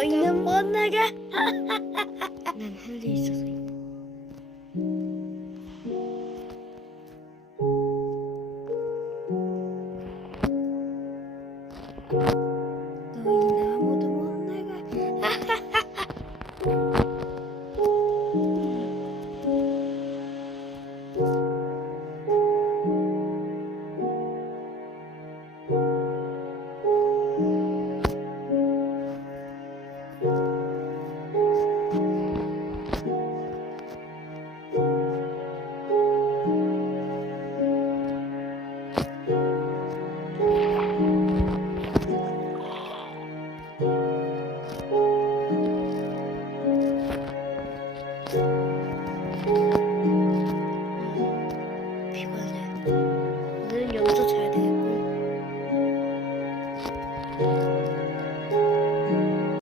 강남 못 나가. 난 하늘에 있어서 너희는 아무도 못 나가. 피곤해. 오늘은 여기서 자야 되겠군.